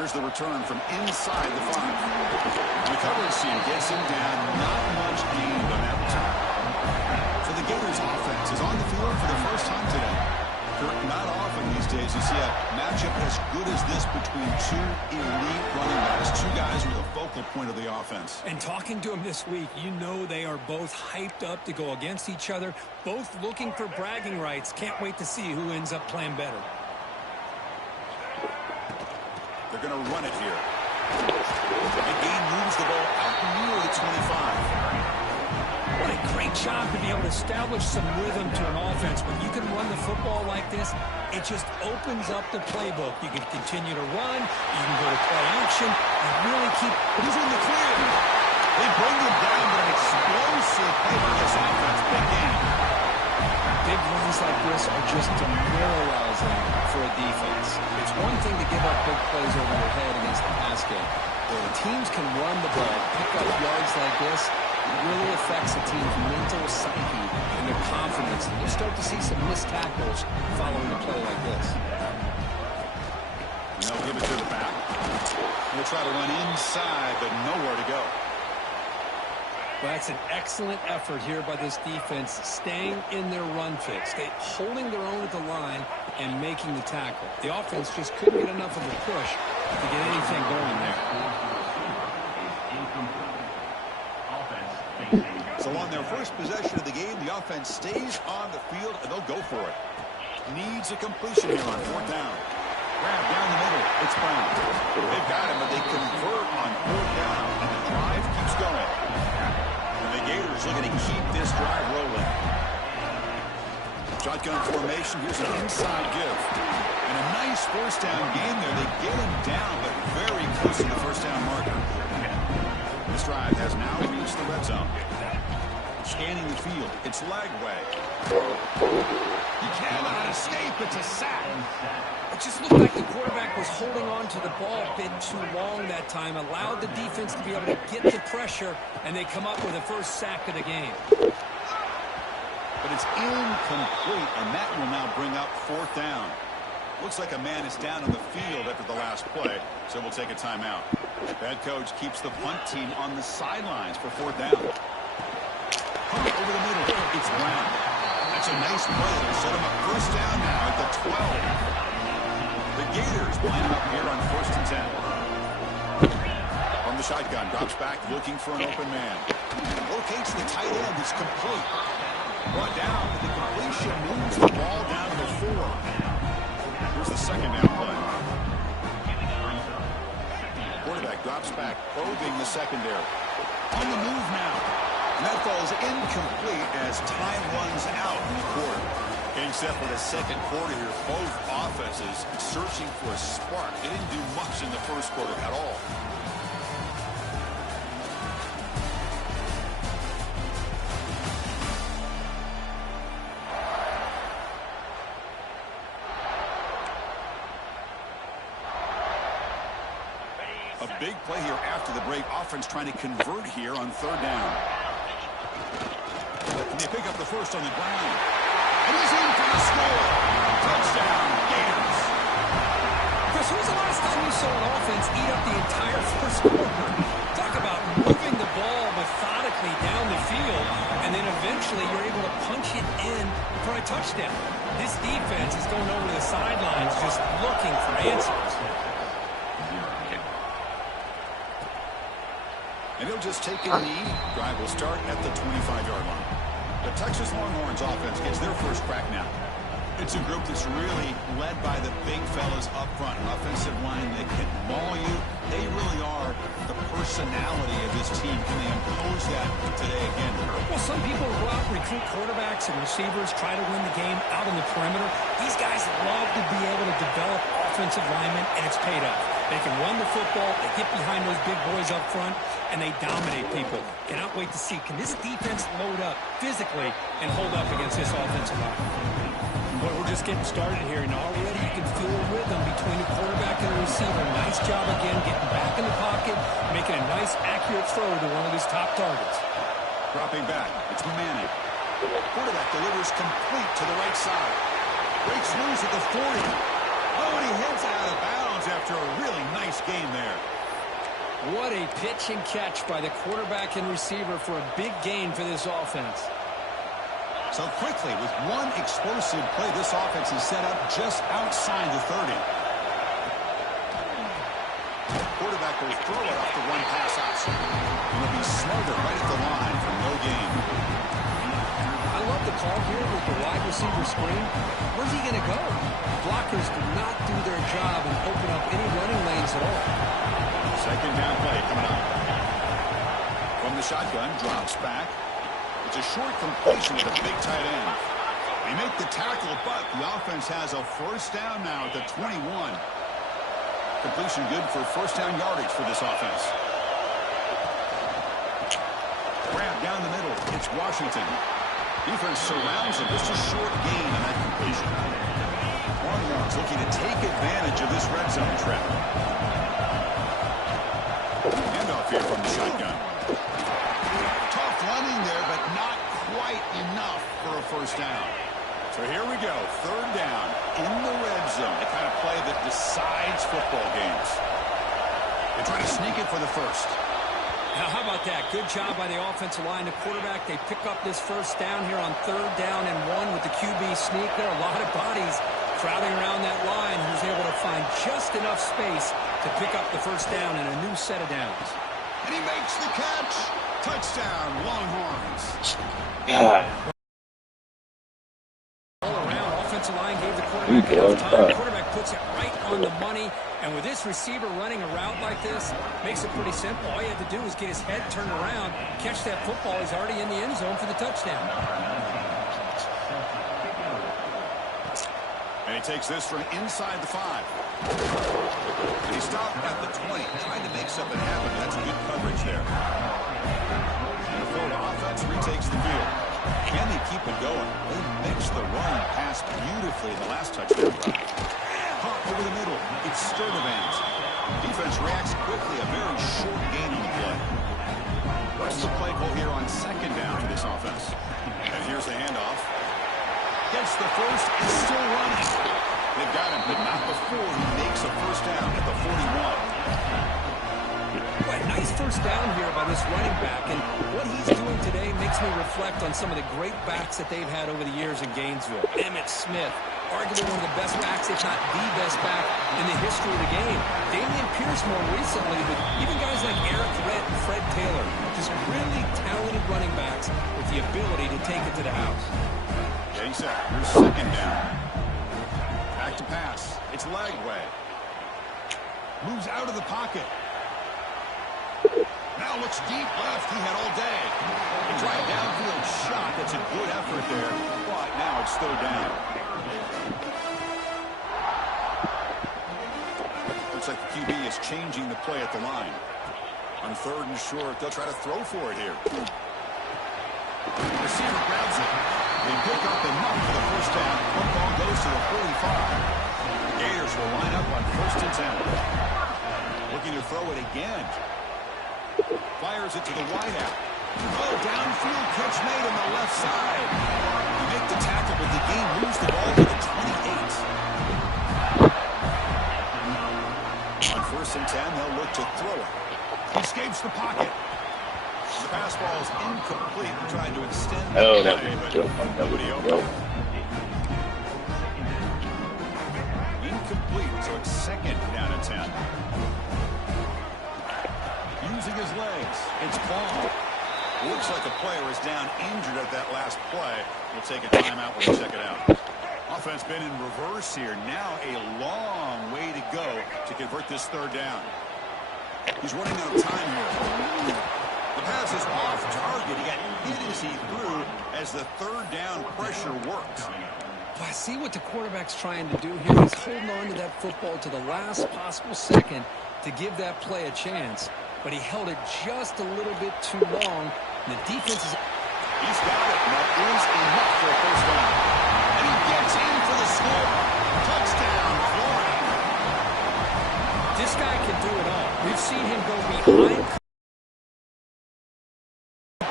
Here's the return from inside the 5. And the coverage team gets him down. Not much gained on that return. So the Gators offense is on the field for the first time today. Not often these days you see a matchup as good as this between two elite running backs, two guys who are the focal point of the offense. And talking to them this week, you know they are both hyped up to go against each other, both looking for bragging rights. Can't wait to see who ends up playing better. They're going to run it here. And Gain moves the ball out near the 25. What a great job to be able to establish some rhythm to an offense. When you can run the football like this, it just opens up the playbook. You can continue to run. You can go to play action. You really keep... He's in the clear. They bring him down, but an explosive play for this offense. Big game. Big runs like this are just demoralizing for a defense. It's one thing to give up big plays over your head against the pass game. When teams can run the ball, pick up yards like this, it really affects a team's mental psyche and their confidence. And you'll start to see some missed tackles following a play like this. And they'll give it to the back. He'll try to run inside, but nowhere to go. Well, that's an excellent effort here by this defense, staying in their run fix, holding their own at the line and making the tackle. The offense just couldn't get enough of a push to get anything going there. So on their first possession of the game, the offense stays on the field, and they'll go for it. Needs a completion here on 4th down. Grab down the middle. It's Brown. They've got him, but they convert on 4th down, and the drive keeps going. And the Gators looking to keep this drive rolling. Shotgun formation. Here's an inside give. And a nice first down game there. They get him down, but very close to the first down marker. This drive has now reached the red zone. Scanning the field. It's Lagway. He cannot escape. It's a sack. It just looked like the quarterback was holding on to the ball a bit too long that time, allowed the defense to be able to get the pressure, and they come up with the first sack of the game. But it's incomplete, and that will now bring up 4th down. Looks like a man is down on the field after the last play, so we'll take a timeout. Head coach keeps the punt team on the sidelines for 4th down. Punt over the middle. It's Brown. That's a nice play. They set him up first down now at the 12. The Gators line up here on 1st and 10. From the shotgun, drops back looking for an open man. Locates the tight end. It's complete. Brought down, but the completion moves the ball down to the 4. Here's the second down play. Quarterback drops back, probing the secondary. On the move now. And that falls incomplete as time runs out in the quarter. Getting set for the second quarter here. Both offenses searching for a spark. They didn't do much in the first quarter at all. A big play here after the break. Offense trying to convert here on 3rd down. And they pick up the first on the ground. And he's in for the score. Touchdown, Gators. Chris, when was the last time you saw an offense eat up the entire first quarter? Talk about moving the ball methodically down the field, and then eventually you're able to punch it in for a touchdown. This defense is going over to the sidelines just looking for answers. And he'll just take a knee. Drive will start at the 25-yard line. The Texas Longhorns offense gets their first crack now. It's a group that's really led by the big fellas up front. An offensive line that can maul you. They really are the personality of this team. Can they impose that today again? Well, some people go out and recruit quarterbacks and receivers, try to win the game out on the perimeter. These guys love to be able to develop offensive linemen, and it's paid off. They can run the football, they get behind those big boys up front, and they dominate people. Cannot wait to see, can this defense load up physically and hold up against this offensive line? Boy, we're just getting started here, and already you can feel a rhythm between the quarterback and the receiver. Nice job again, getting back in the pocket, making a nice, accurate throw to one of his top targets. Dropping back, it's Manning. Quarterback delivers complete to the right side. Breaks loose at the 40. Oh, and he heads out of bounds downs after a really nice game there. What a pitch and catch by the quarterback and receiver for a big gain for this offense. So quickly, with one explosive play, this offense is set up just outside the 30. The quarterback will throw it off the one pass option. It'll be smothered right at the line for no gain. I love the call here with the wide receiver screen. Where's he going to go? Blockers do not do their job and open up any running lanes at all. Second down play coming up. From the shotgun, drops back. It's a short completion to the big tight end. They make the tackle, but the offense has a first down now at the 21. Completion good for first down yardage for this offense. Grab down the middle. It's Washington. Defense surrounds him. Just a short gain on that completion. Longhorns looking to take advantage of this red zone trap. Handoff here from the shotgun. Tough running there, but not quite enough for a first down. So here we go. Third down in the red zone. The kind of play that decides football games. They try to sneak it for the first. Now, how about that? Good job by the offensive line. The quarterback, they pick up this first down here on third down and 1 with the QB sneak. There are a lot of bodies crowding around that line. Who's able to find just enough space to pick up the first down in a new set of downs. And he makes the catch. Touchdown, Longhorns. All around, offensive line gave the quarterback enough time. The quarterback puts it right on the money. And with this receiver running a route like this, makes it pretty simple. All you have to do is get his head turned around, catch that football. He's already in the end zone for the touchdown. And he takes this from inside the 5. And he stopped at the 20, trying to make something happen. That's good coverage there. And the Florida offense retakes the field. Can they keep it going? They mixed the run pass beautifully in the last touchdown drive. Hop over the middle. It's Sturdivant. Defense reacts quickly. A very short gain on the play. What's the play call here on second down for this offense? And here's the handoff. Gets the first. Is still running. They've got him, but not before he makes a first down at the 41. Boy, nice first down here by this running back. And what he's doing today makes me reflect on some of the great backs that they've had over the years in Gainesville. Emmitt Smith. Arguably one of the best backs, if not the best back in the history of the game. Damian Pierce more recently, but even guys like Eric Redd and Fred Taylor, just really talented running backs with the ability to take it to the house. Getting set. Here's second down. Back to pass. It's Lagway. Moves out of the pocket. Now looks deep left. He had all day. A drive downfield shot. That's a good effort there, but now it's third down. Looks like the QB is changing the play at the line. On third and short, they'll try to throw for it here. The receiver grabs it. They pick up enough for the first down. One ball goes to the 45. The Gators will line up on first and 10. Looking to throw it again. Fires it to the wideout. Oh, downfield catch made on the left side. You make the tackle, but the game moves the ball to the 28. On first and 10, they'll look to throw it. He escapes the pocket. The pass ball is incomplete. They're trying to extend the play, but nobody open. Incomplete, so it's second down and 10. Using his legs, it's Paul. Looks like a player is down injured at that last play. We'll take a timeout when we check it out. Offense been in reverse here. Now a long way to go to convert this third down. He's running out of time here. The pass is off target. He got hit as he threw as the third down pressure worked. Well, I see what the quarterback's trying to do here. He's holding on to that football to the last possible second to give that play a chance. But he held it just a little bit too long. And the defense is... He's got it. And that is enough for a first down. And he gets in for the score. Touchdown, Florida. This guy can do it all. We've seen him go behind,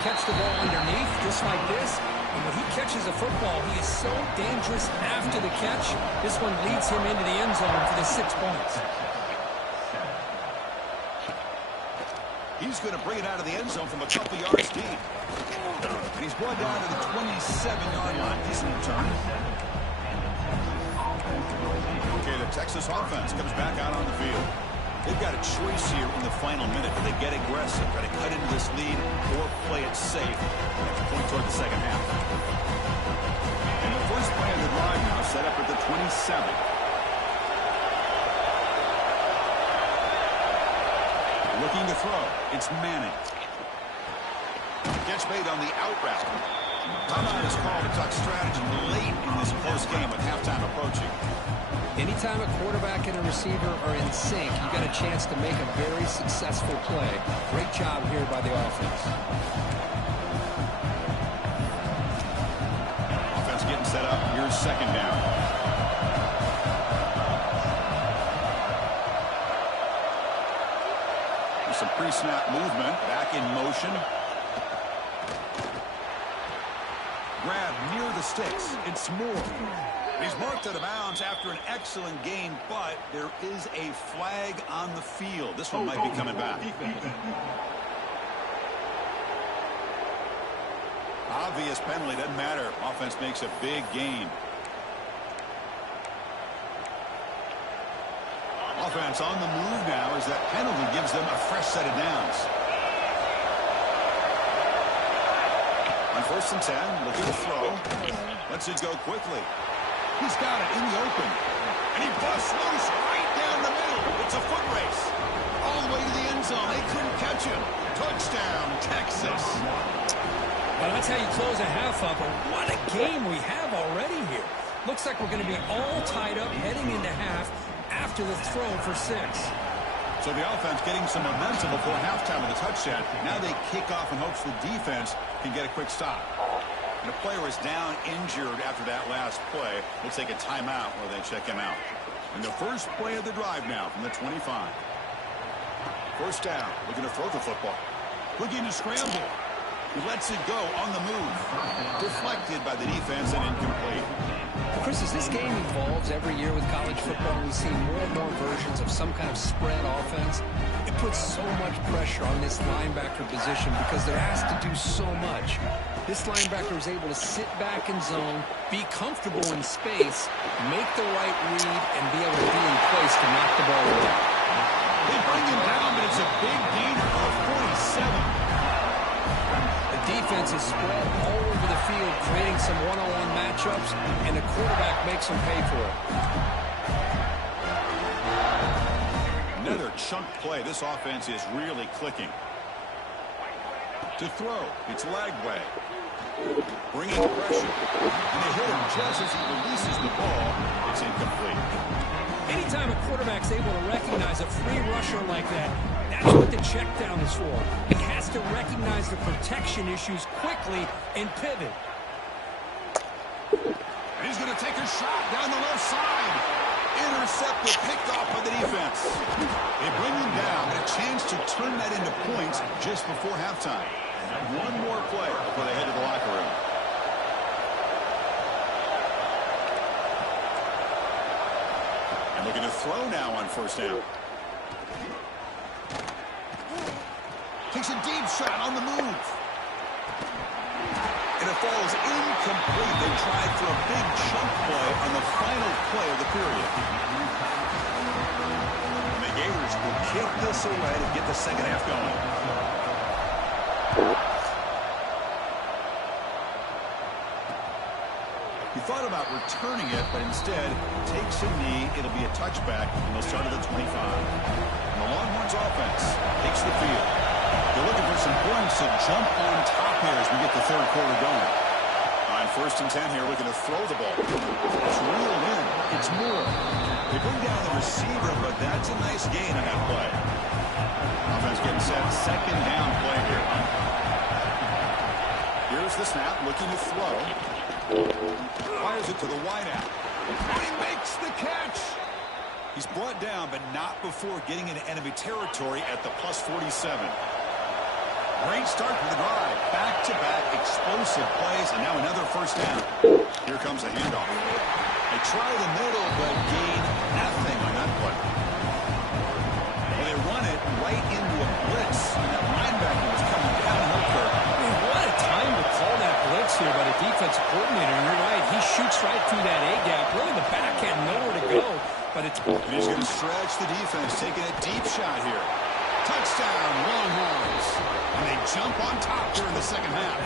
catch the ball underneath, just like this. And when he catches a football, he is so dangerous after the catch. This one leads him into the end zone for the 6 points. He's going to bring it out of the end zone from a couple yards deep. And he's brought down to the 27-yard line. Decent return. Okay, the Texas offense comes back out on the field. They've got a choice here in the final minute. Do they get aggressive, try to cut into this lead, or play it safe to point toward the second half? And the first play of the drive now set up at the 27. Looking to throw. It's Manning. Gets made on the out route. Timeout is called to talk strategy late in this close game with halftime approaching. Anytime a quarterback and a receiver are in sync, you got a chance to make a very successful play. Great job here by the offense. Offense getting set up. Here's second down. There's some pre-snap movement. Back in motion. Grab near the sticks. It's Moore. He's marked out of bounds after an excellent game, but there is a flag on the field. This one might be coming back. Obvious penalty. Doesn't matter. Offense makes a big gain. Offense on the move now as that penalty gives them a fresh set of downs. On 1st and 10, looking to throw. Lets it go quickly. He's got it in the open. And he busts loose right down the middle. It's a foot race. All the way to the end zone. They couldn't catch him. Touchdown, Texas. Well, that's how you close a half up. What a game we have already here. Looks like we're going to be all tied up heading into half after the throw for 6. So the offense getting some momentum before halftime with a touchdown. Now they kick off in hopes the defense can get a quick stop. And a player is down injured after that last play. We'll take a timeout where they check him out. And the first play of the drive now from the 25. First down. Looking to throw the football. Looking to scramble. He lets it go on the move. Deflected by the defense and incomplete. Chris, as this game evolves every year with college football, we see more and more versions of some kind of spread offense. It puts so much pressure on this linebacker position because they're asked to do so much. This linebacker is able to sit back in zone, be comfortable in space, make the right read, and be able to be in place to knock the ball away. They bring him down, but it's a big gainer of 47. The defense is spread all over the field, creating some one-on-one matchups, and the quarterback makes them pay for it. Another chunk play. This offense is really clicking. To throw, it's Lagway. Bringing pressure. And they hit him just as he releases the ball. It's incomplete. Anytime a quarterback's able to recognize a free rusher like that, that's what the check down is for. He has to recognize the protection issues quickly and pivot. And he's going to take a shot down the left side. Intercepted, picked off by the defense. They bring him down, and a chance to turn that into points just before halftime. One more play before they head to the locker room. And looking to throw now on first down. Takes a deep shot on the move. And it falls incomplete. They tried for a big chunk play on the final play of the period. And the Gators will kick this away to get the second half going. He thought about returning it, but instead takes a knee. It'll be a touchback, and they'll start at the 25. And the Longhorns offense takes the field. They're looking for some points to jump on top here as we get the third quarter going. On 1st and 10 here, looking to throw the ball. It's reeled in. It's Moore. They bring down the receiver, but that's a nice gain on that play. Offense getting set. Second down play here. Here's the snap, looking to throw. Fires it to the wideout. He makes the catch. He's brought down, but not before getting into enemy territory at the plus 47. Great start to the drive. Back-to-back explosive plays, and now another first down. Here comes the handoff. They try the middle, but gain nothing on that play. Well, they run it right into a blitz. And that linebacker was coming downhill curve. What a time to call that blitz here by the defensive coordinator. And you're right, he shoots right through that A-gap. Really, the back had nowhere to go. But it's... And he's going to stretch the defense, taking a deep shot here. Touchdown, Longhorns. And they jump on top during the second half.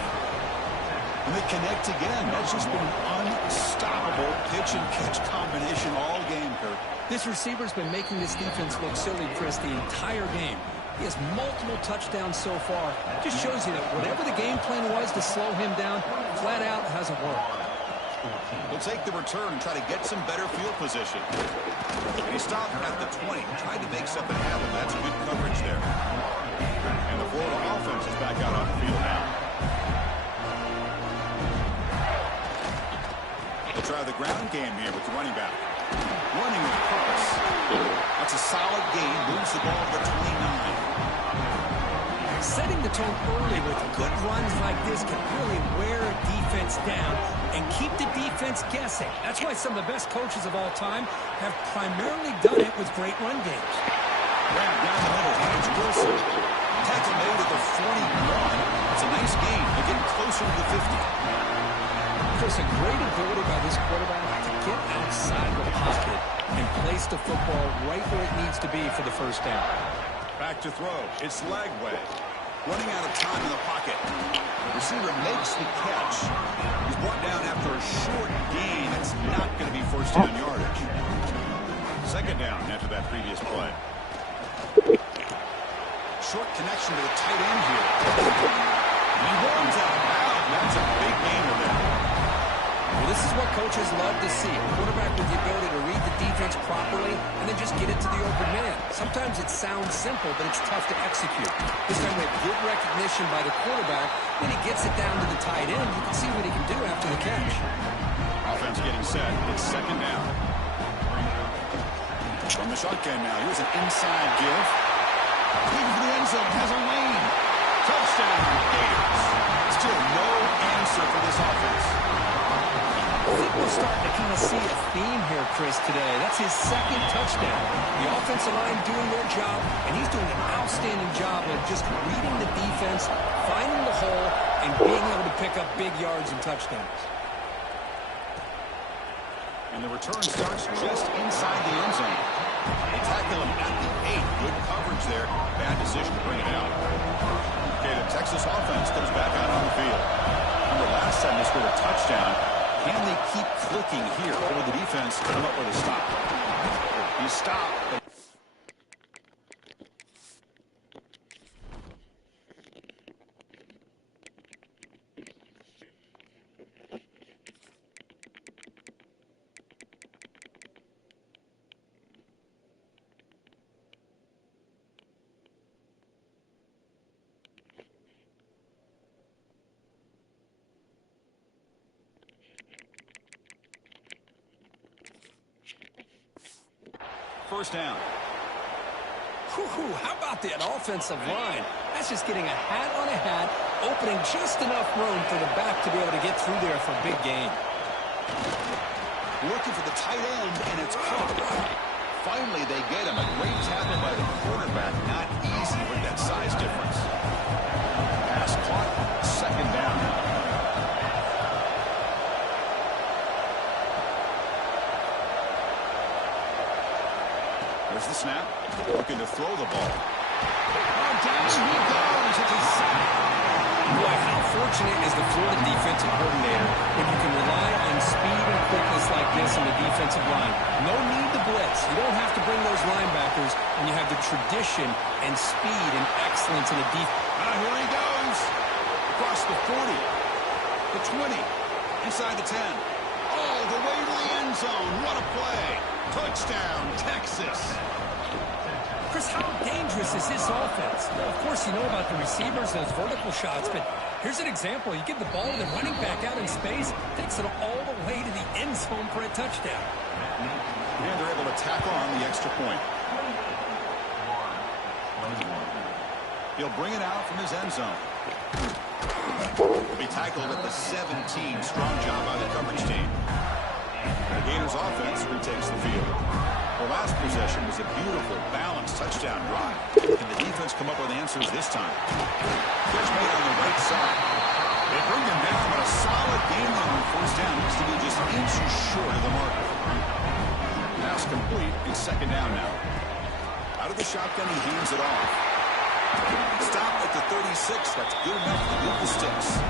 And they connect again. That's just been an unstoppable pitch-and-catch combination all game, Kirk. This receiver's been making this defense look silly, Chris, the entire game. He has multiple touchdowns so far. Just shows you that whatever the game plan was to slow him down, flat out hasn't worked. He'll take the return and try to get some better field position. And he stopped at the 20, tried to make something happen. That's good coverage there. And the Florida offense is back out on the field now. They'll try the ground game here with the running back. Running with purpose. That's a solid gain. Moves the ball to 29. Setting the tone early with good runs like this can really wear a defense down and keep the defense guessing. That's why some of the best coaches of all time have primarily done it with great run games. Grab down the middle. It's Wilson. Tackle made at the 41. It's a nice gain. They're getting closer to the 50. Chris, a great ability by this quarterback to get outside the pocket and place the football right where it needs to be for the first down. Back to throw. It's Lagway. Running out of time in the pocket. The receiver makes the catch. He's brought down after a short gain. It's not going to be first down yardage. Second down after that previous play. Short connection to the tight end here. He runs out. That's a big gain of there. Well, this is what coaches love to see. A quarterback with the ability to read the defense properly and then just get it to the open man. Sometimes it sounds simple, but it's tough to execute. This time with good recognition by the quarterback, when he gets it down to the tight end, you can see what he can do after the catch. Offense getting set. It's second down. From the shotgun now. Here's an inside give. Looking for the end zone. Has a lane. Touchdown. Gators. Still no answer for this offense. I think we're starting to kind of see a theme here, Chris, today. That's his second touchdown. The offensive line doing their job, and he's doing an outstanding job of just reading the defense, finding the hole, and being able to pick up big yards and touchdowns. And the return starts just inside the end zone. They tackle him at the 8. Good coverage there. Bad decision to bring it out. Okay, the Texas offense comes back out on the field. Remember last time they scored a touchdown. Can they keep clicking here, or will the defense come up with a stop? He stopped. First down. How about that offensive line? That's just getting a hat on a hat, opening just enough room for the back to be able to get through there for a big gain. Looking for the tight end, and it's Cook. Finally, they get him. A great tackle by the quarterback. Not easy with that size difference. Pass caught. Second down. There's the snap. Looking to throw the ball. Oh, down he goes. It's a sack. Boy, how fortunate is the Florida defensive coordinator when you can rely on speed and quickness like this in the defensive line. No need to blitz. You don't have to bring those linebackers when you have the tradition and speed and excellence in the defense. Here he goes. Across the 40. The 20. Inside the 10. All the way to the end zone. What a play. Touchdown, Texas. Chris, how dangerous is this offense? Well, of course, you know about the receivers, those vertical shots, but here's an example. You give the ball to the running back out in space, takes it all the way to the end zone for a touchdown. And they're able to tackle on the extra point. He'll bring it out from his end zone. He'll be tackled at the 17. Strong job by the coverage team. The Gators offense retakes the field. The last possession was a beautiful, balanced touchdown drive. Can the defense come up with answers this time? Catch made on the right side. They bring him down, but a solid game on first down. Needs to be just inches short of the marker. Pass complete. It's second down now. Out of the shotgun, he hands it off. Stop at the 36. That's good enough to beat the sticks.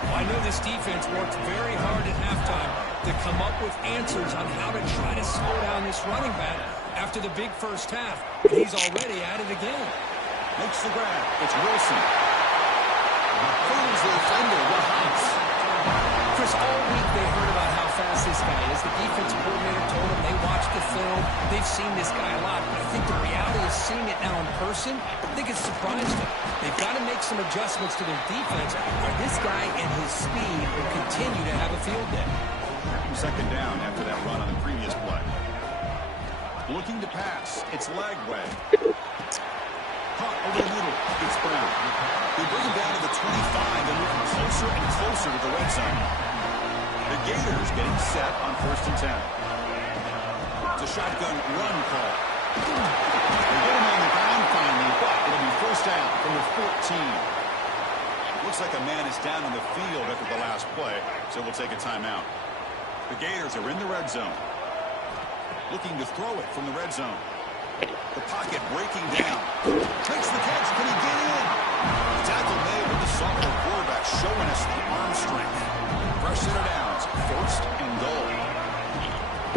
Well, I know this defense worked very hard at halftime to come up with answers on how to try to slow down this running back after the big first half. And he's already at it again. Makes the grab. It's Wilson. Hurdles the defender. The house. Chris, all week they heard about how fast this guy is. The defense coordinator told them they watched the film. They've seen this guy a lot. But I think the reality is seeing it now in person, I think it's surprised them. They've got to make some adjustments to their defense, or this guy and his speed will continue to have a field day. Second down after that run on the previous play. Looking to pass. It's Lagway. Caught over the middle. It's Brown. They bring him down to the 25 and moving closer and closer to the red zone. The Gators getting set on 1st and 10. It's a shotgun run call. They get him on the ground finally, but it'll be first down from the 14. Looks like a man is down on the field after the last play, so we'll take a timeout. The Gators are in the red zone. Looking to throw it from the red zone. The pocket breaking down. Takes the catch. Can he get in? Tackle made with the sophomore quarterback showing us the arm strength. Fresh set of downs. 1st and goal.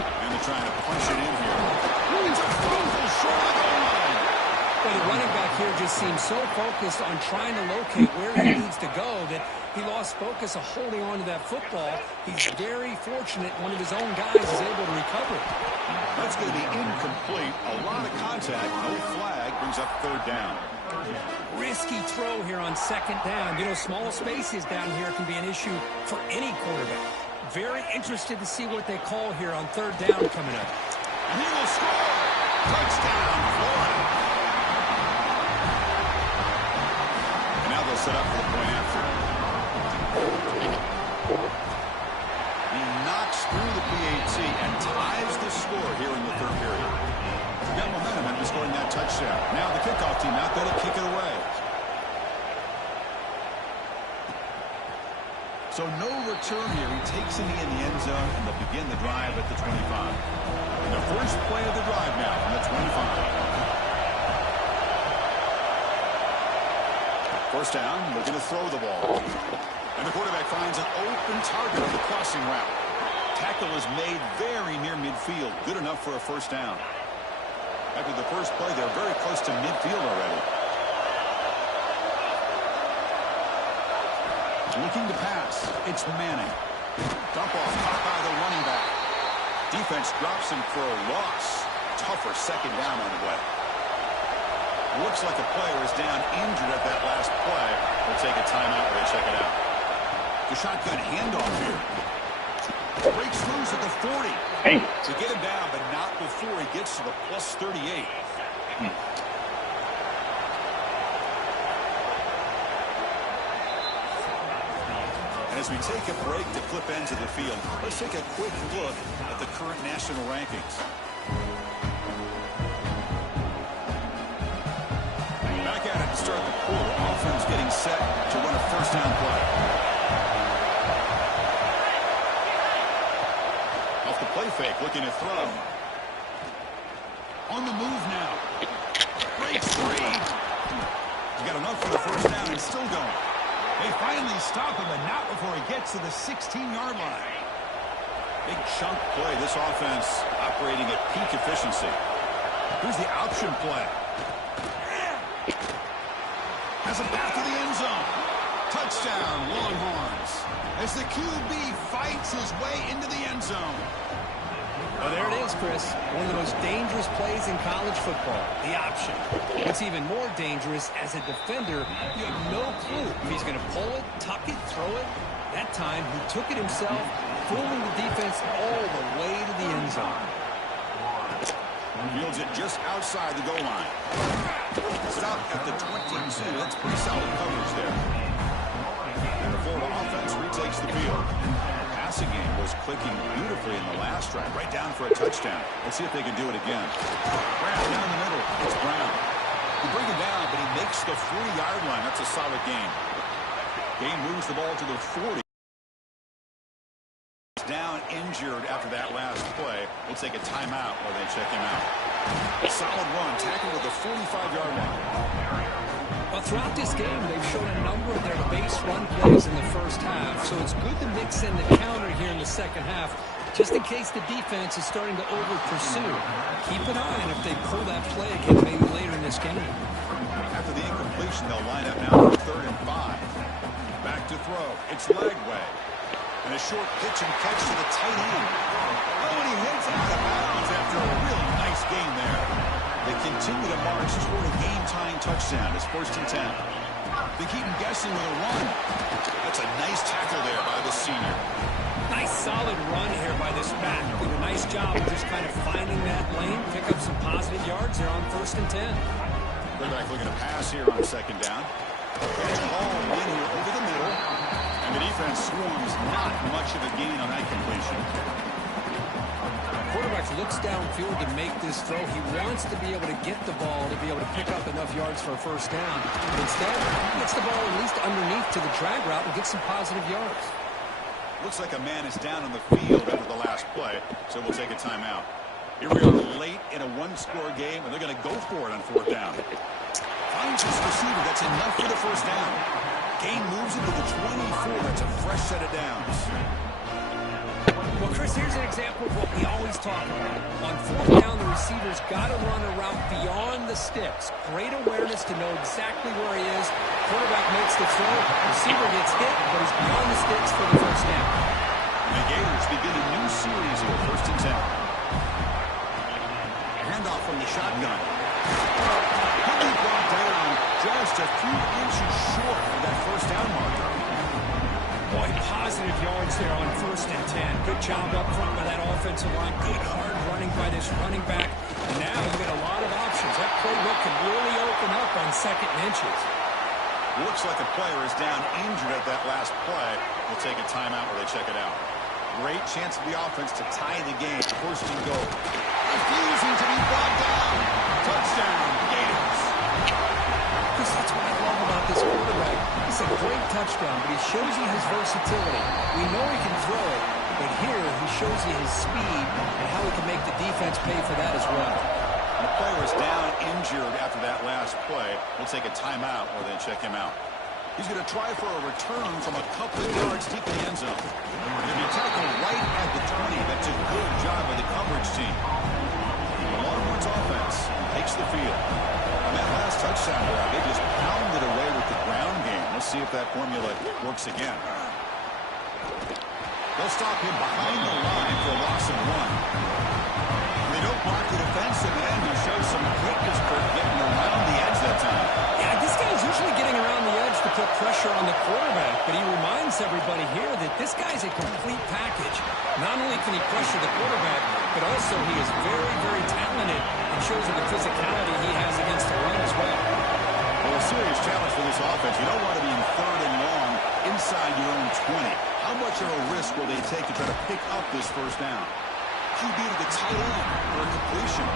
And they're trying to punch it in here. It's a fumble short of the goal line. Well, the running back here just seems so focused on trying to locate where he needs to go that he lost focus of holding on to that football. He's very fortunate one of his own guys is able to recover it. That's going to be incomplete. A lot of contact. No flag. Brings up 3rd down. Risky throw here on 2nd down. You know, small spaces down here can be an issue for any quarterback. Very interested to see what they call here on 3rd down coming up. And he will score. Touchdown, Florida. And now they'll set up for the point after. He knocks through the PAT and ties the score here in the 3rd period. Got momentum after scoring that touchdown. Now the kickoff team out there to kick it away. So no return here. He takes it in the end zone, and they'll begin the drive at the 25. And the first play of the drive now on the 25. First down, looking to throw the ball. And the quarterback finds an open target on the crossing route. Tackle is made very near midfield. Good enough for a first down. After the first play, they're very close to midfield already. Looking to pass. It's Manning. Dump off caught by the running back. Defense drops him for a loss. Tougher second down on the way. Looks like a player is down injured at that last play. We'll take a timeout while they check it out. The shotgun handoff here. Breaks loose at the 40. Hey. To get him down, but not before he gets to the plus 38. And as we take a break to flip ends of the field, let's take a quick look at the current national rankings. Back at it to start the quarter. Offense getting set to run a first down play. Off the play fake, looking to throw. On the move now. Breaks free. He's got enough for the first down and still going. They finally stop him, but not before he gets to the 16-yard line. Big chunk play. This offense operating at peak efficiency. Here's the option play. Has a path to the end zone. Touchdown, Longhorns. As the QB fights his way into the end zone. Well, there it is, Chris. One of the most dangerous plays in college football, the option. What's even more dangerous, as a defender, you have no clue if he's going to pull it, tuck it, throw it. That time, he took it himself, fooling the defense all the way to the end zone. Fields it just outside the goal line. Stop at the 22. That's pretty solid coverage there. And the Florida offense retakes the field. Pass passing game was clicking beautifully in the last drive, right down for a touchdown. Let's see if they can do it again. Brown down the middle. It's Brown. He brings him down, but he makes the 40-yard line. That's a solid gain. Gain moves the ball to the 40. Down injured after that last play. We'll take a timeout while they check him out. A solid run, tackled at the 45-yard line. Well, throughout this game, they've shown a number of their base run plays in the first half, so it's good to mix in the counter here in the second half, just in case the defense is starting to over-pursue. Keep an eye on if they pull that play again maybe later in this game. After the incompletion, they'll line up now for 3rd and 5. Back to throw. It's Lagway. And a short pitch and catch to the tight end. Oh, and he hits out of bounds after a really nice gain there. They continue to march toward a game-tying touchdown. It's 1st and 10. They keep him guessing with a run. That's a nice tackle there by the senior. Nice solid run here by this back. Did a nice job of just kind of finding that lane, pick up some positive yards there on 1st and 10. Quarterback looking to pass here on 2nd down. Catch ball in here over the middle. And the defense swarms, not much of a gain on that completion. Quarterback looks downfield to make this throw. He wants to be able to get the ball to be able to pick up enough yards for a 1st down. But instead, he gets the ball at least underneath to the drag route and gets some positive yards. Looks like a man is down on the field after the last play, so we'll take a timeout. Here we are late in a one-score game, and they're going to go for it on 4th down. Finds his receiver. That's enough for the 1st down. Gain moves into the 24. That's a fresh set of downs. Well, Chris, here's an example of what we always talk about. On 4th down, the receiver's got to run a route beyond the sticks. Great awareness to know exactly where he is. Quarterback makes the throw. Receiver gets hit, but he's beyond the sticks for the 1st down. And the Gators begin a new series here, 1st and 10. Handoff from the shotgun. He'll be brought down just a few inches short of that 1st down marker. Boy, positive yards there on 1st and 10. Good job up front by that offensive line. Good hard running by this running back. And now you get a lot of options. That playbook can really open up on 2nd and inches. Looks like a player is down injured at that last play. We'll take a timeout where they check it out. Great chance for the offense to tie the game. 1st and goal. Refusing to be brought down. Touchdown, Gators. Chris, that's what I love about this quarterback. It's a great touchdown, but he shows you his versatility. We know he can throw it, but here he shows you his speed and how he can make the defense pay for that as well. The player is down injured after that last play. We'll take a timeout while they check him out. He's going to try for a return from a couple of yards deep in the end zone. Going to be tackled right at the 20. That's a good job by the coverage team. The Longhorns offense takes the field. On that last touchdown drive, they just pounded away with the ground game. Let's see if that formula works again. They'll stop him behind the line for a loss of 1. They don't block the defensive end. He shows some quickness for getting around the edge that time. Yeah, this guy's usually getting around the edge to put pressure on the quarterback, but he reminds everybody here that this guy's a complete package. Not only can he pressure the quarterback, but also he is very, very talented and shows you the physicality he has against the run as well. Well, a serious challenge for this offense. You don't want to be in 3rd and long inside your own 20. How much of a risk will they take to try to pick up this 1st down? QB to the tight end for a completion.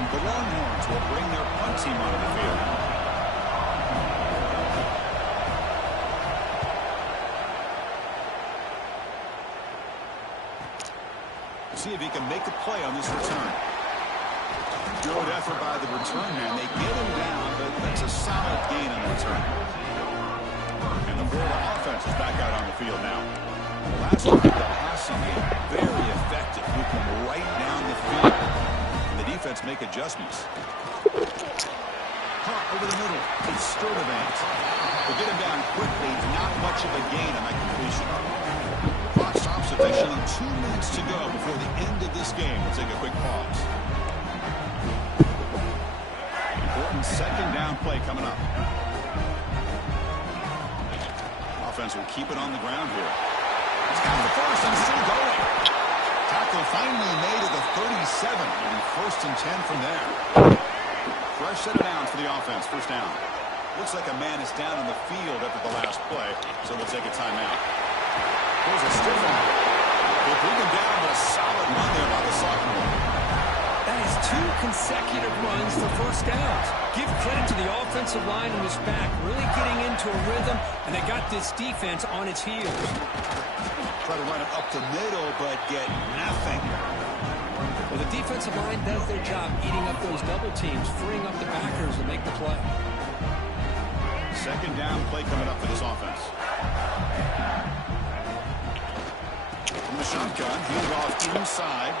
The Longhorns will bring their punt team onto the field. See if he can make a play on this return. Good effort by the return man. They get him down, but that's a solid gain on the return. And the Florida offense is back out on the field now. Last week, the passing game very effective. You come right down the field. And the defense make adjustments. Caught over the middle. It's Sturdivant. They get him down quickly. Not much of a gain on that completion. Clock stops officially. 2 minutes to go before the end of this game. We'll take a quick pause. Important 2nd down play coming up. Offense will keep it on the ground here. It's down to the 1st and still going. Tackle finally made at the 37. And 1st and 10 from there. Fresh set of downs for the offense. 1st down. Looks like a man is down on the field after the last play, so we'll take a timeout. There's a stiff one. Bring him down, but a solid run there by the sophomore. That is 2 consecutive runs for first downs. Give credit to the offensive line in this back, really getting into a rhythm, and they got this defense on its heels. Try to run it up the middle, but get nothing. Well, the defensive line does their job eating up those double teams, freeing up the backers to make the play. Second down play coming up for this offense. From the shotgun, he'll off inside.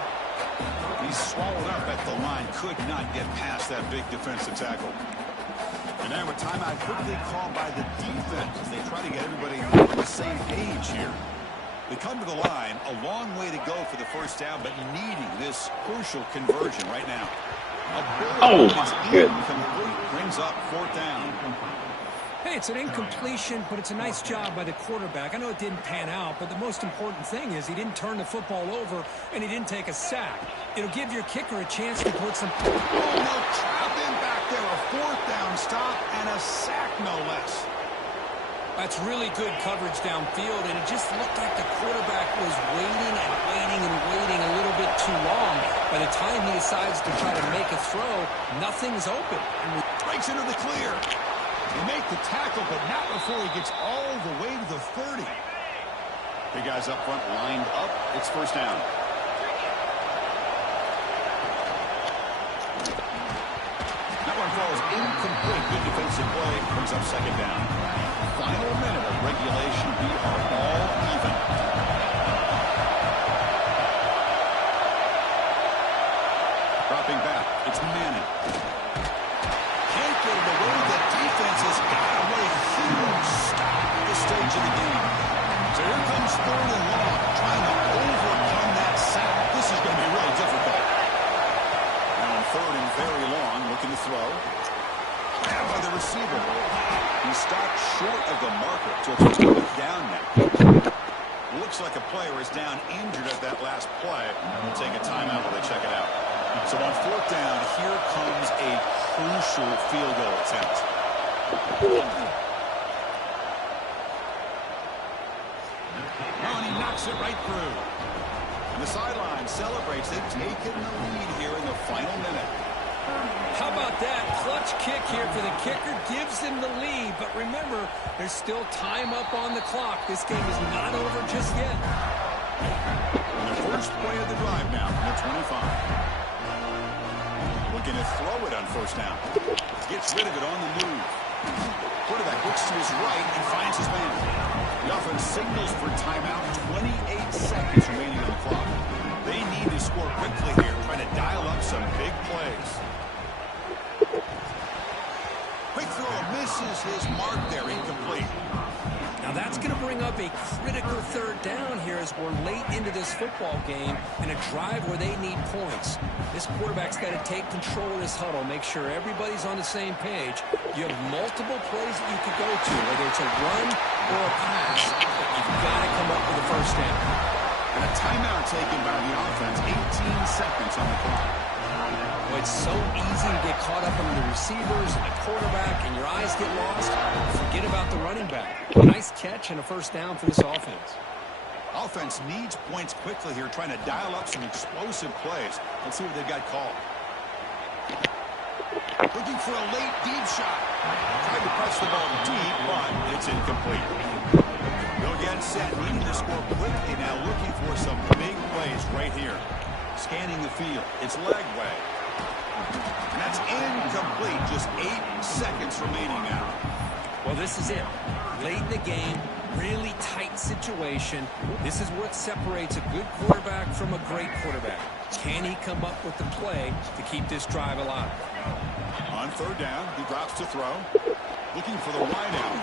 He's swallowed up at the line. Could not get past that big defensive tackle. And now a timeout quickly called by the defense as they try to get everybody on the same page here. They come to the line, a long way to go for the first down, but needing this crucial conversion right now. Oh, my goodness. Incomplete, brings up fourth down. Hey, it's an incompletion, but it's a nice job by the quarterback. I know it didn't pan out, but the most important thing is he didn't turn the football over, and he didn't take a sack. It'll give your kicker a chance to put some... Oh, no, trapped in back there. A fourth down stop and a sack, no less. That's really good coverage downfield, and it just looked like the quarterback was waiting and waiting and waiting a little bit too long. By the time he decides to try to make a throw, nothing's open. And breaks into the clear. He make the tackle, but not before he gets all the way to the 30. Big guys up front lined up. It's first down. That one falls incomplete. Good defensive play. Brings up second down. Final minute of regulation. We are all even. Dropping back. It's Madden. Can't get it away. The defense has got away. Huge stop at this stage of the game. So here comes third and long. Trying to overcome that sack. This is going to be really difficult. Now on third and very long. Looking to throw. Grabbed by the receiver. He stopped short of the marker, so it's a fourth down now. Looks like a player is down injured at that last play. We'll take a timeout while they check it out. So on fourth down, here comes a crucial field goal attempt. Oh, and he knocks it right through. And the sideline celebrates it, taking the lead here in the final minute. How about that? Clutch kick here for the kicker. Gives him the lead. But remember, there's still time up on the clock. This game is not over just yet. And the first play of the drive now from the 25. Looking to throw it on first down. Gets rid of it on the move. Quarterback looks to his right and finds his man. The offense signals for timeout. 28 seconds remaining on the clock. They need to score quickly here, trying to dial up some big plays. Quick throw misses his mark there, incomplete. Now that's going to bring up a critical third down here as we're late into this football game in a drive where they need points. This quarterback's got to take control of this huddle, make sure everybody's on the same page. You have multiple plays that you could go to, whether it's a run or a pass, but you've got to come up with a first down. And a timeout taken by the offense, 18 seconds on the clock. Well, it's so easy to get caught up on the receivers and the quarterback, and your eyes get lost. Forget about the running back. Nice catch and a first down for this offense. Offense needs points quickly here, trying to dial up some explosive plays. Let's see what they've got called. Looking for a late deep shot. Tried to press the ball deep, but it's incomplete. They'll get set, needing to score quickly now, looking for some big plays right here. Scanning the field. It's leg way. And that's incomplete. Just 8 seconds remaining now. Well, this is it. Late in the game, really tight situation. This is what separates a good quarterback from a great quarterback. Can he come up with the play to keep this drive alive? On third down, he drops to throw. Looking for the wide out.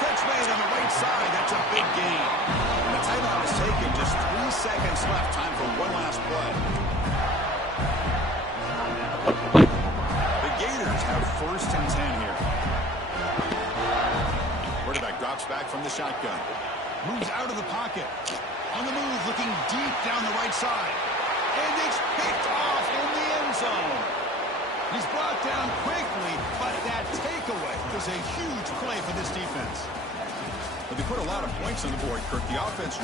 Catch made on the right side. That's a big gain. And the timeout is taken. Just 3 seconds left. Time for one last play. The Gators have first and 10 here. Quarterback drops back from the shotgun. Moves out of the pocket. On the move, looking deep down the right side. And it's picked off in the end zone. He's brought down quickly, but that takeaway is a huge play for this defense. But they put a lot of points on the board, Kirk. The offense